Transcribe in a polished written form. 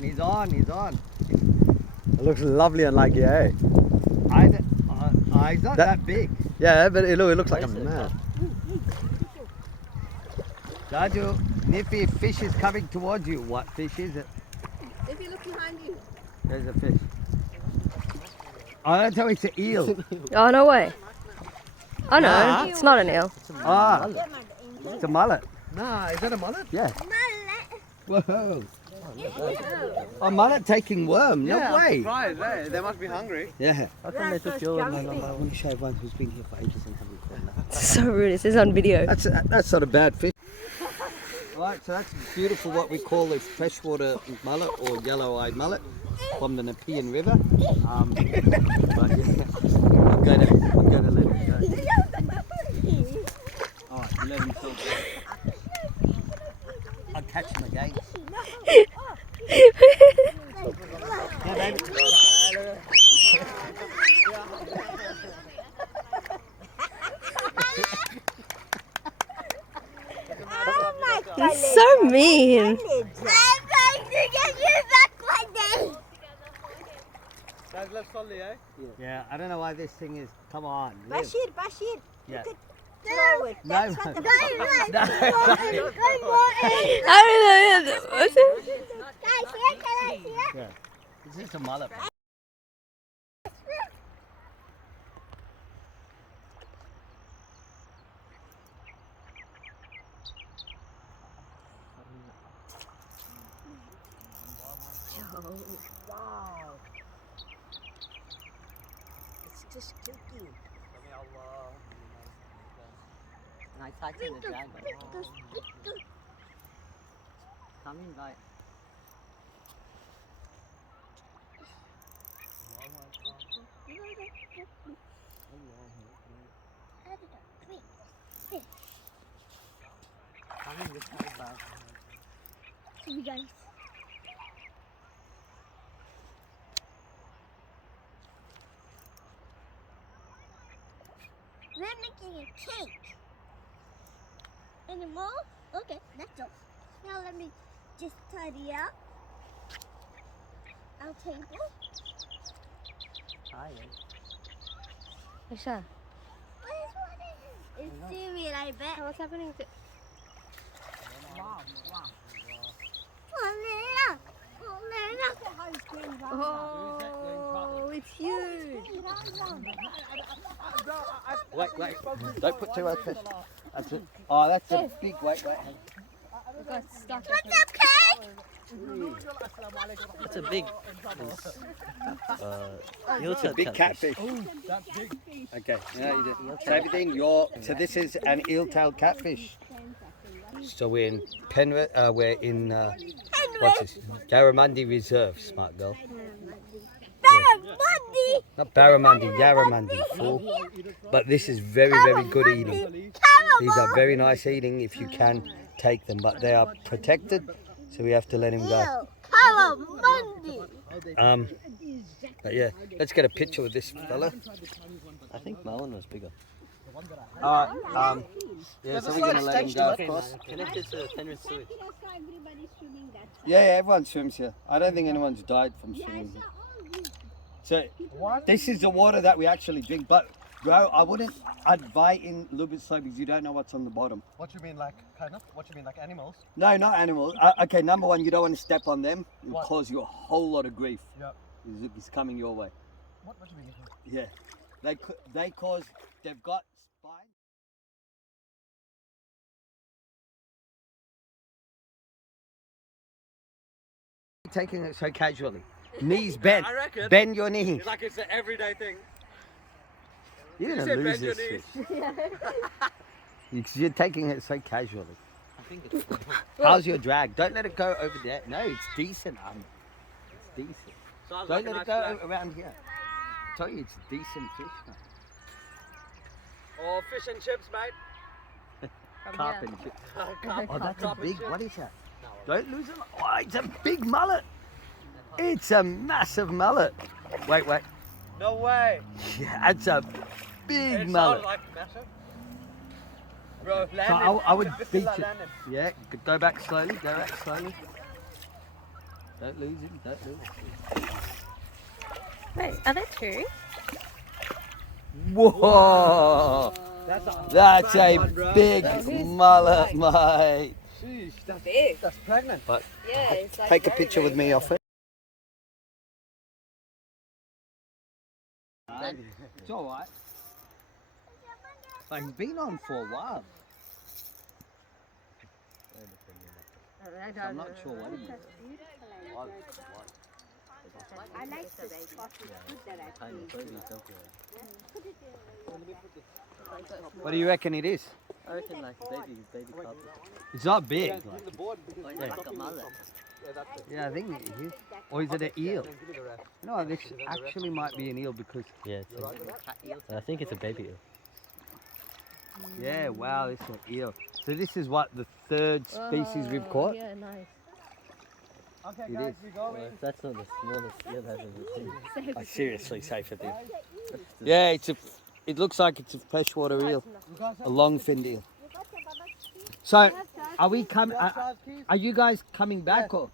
And he's on. It looks lovely on Lake Yarra. He's not that big. Yeah, but it looks like a man. Daju, Nippy, fish is coming towards you. What fish is it? If you look behind you. There's a fish. Oh, that's how it's an eel. Oh, no way. Oh, no, it's not an eel. Ah, it's a mullet. Nah, is that a mullet? Yeah. Mullet. Whoa. A mullet taking worm, no way. Right, they must be hungry. Yeah. How come they took your I want to show everyone who's been here for ages and haven't caught that. It's so rude. It says on video. That's not a bad fish. Right, so that's beautiful what we call a freshwater mullet or yellow-eyed mullet from the Nepean River. But yeah, I'm gonna let him go. Alright, let him go. I'll catch him again. Yeah, baby. It's so mean. I'm going to get you back one day. Guys, let's follow, eh? Yeah, I don't know why this thing is. Come on. live. Bashir. Yeah. Throw it. No, That's what the I don't know. What's it? Guys, can I see it? Yeah. This is a mullet. Wow. It's just cooking. Nice hiking the dragon. Come in, guys. See guys. We're making a cake. Any more? Okay, that's all. Now let me just tidy up our table. Isha, It's seaweed, I bet. what's happening to... Oh, it's huge. Wait. Don't put too much fish. That's it. Oh, that's a big. Wait. It got stuck. What's up, cake? It's a big, It's a big catfish. Okay. So everything. So this is an eel-tailed catfish. So we're in we're in what's this? Yarramundi Reserve, smart girl. Barramundi! Not Barramundi, Yarramundi, fool. But this is very, very good eating. These are very nice eating if you can take them, but they are protected, so we have to let him go. Barramundi! But yeah, let's get a picture of this fella. I think Marlin was bigger. Alright, yeah, so we're gonna let him go, of course. Connected to Penrith sewage. Yeah, everyone swims here. I don't think anyone's died from swimming here. So, this is the water that we actually drink, but bro, I wouldn't advise in Lubbock slow because you don't know what's on the bottom. What you mean, like, kind of? What you mean, like animals? No, not animals. Okay, number one, you don't want to step on them. It'll What? cause you a whole lot of grief. Yep. It's coming your way. What you mean? Yeah. They've got spines. Taking it so casually. Knees bent. I reckon. Bend your knees. It's like it's an everyday thing. You're You gonna said lose bend your this fish. You're taking it so casually. I think it's How's your drag? Don't let it go over there. No, it's decent. It's decent. Sounds Don't like a let it nice go plan. around here. I tell you, it's a decent fish. Man. Oh, fish and chips, mate. Carp and chip. Oh, that's a Carp and big. chips. What is that? Don't lose it. Oh, it's a big mullet. It's a massive mullet. Wait. No way. Yeah, it's a big It mullet. sounds like massive. Bro, land So it. I would Just beat like it. land it. Yeah, go back slowly. Don't lose him. Don't lose him. Wait, are there two? Whoa! That's a big mullet, mate. Sheesh, that's Big. That's pregnant. But Yeah, it's like take a picture with me off it. It's all right. But he's been on for a while. I'm not sure what he is. I like the spot that I What do you reckon it is? I reckon like a baby carp. It's not big. Oh, yeah, it's got mullet. Yeah, I think it is. Or is it an eel? No, this actually might be an eel because... Yeah, it's I think it's a baby eel. Yeah, wow, it's an eel. So this is what, the third species we've caught? Yeah, nice. Okay, It guys, is. we're going. Well, if that's not the smallest eel I've ever seen. Seriously, safer thing. Yeah, it looks like it's a freshwater eel. A long-finned eel. So, are we coming? Are you guys coming back or?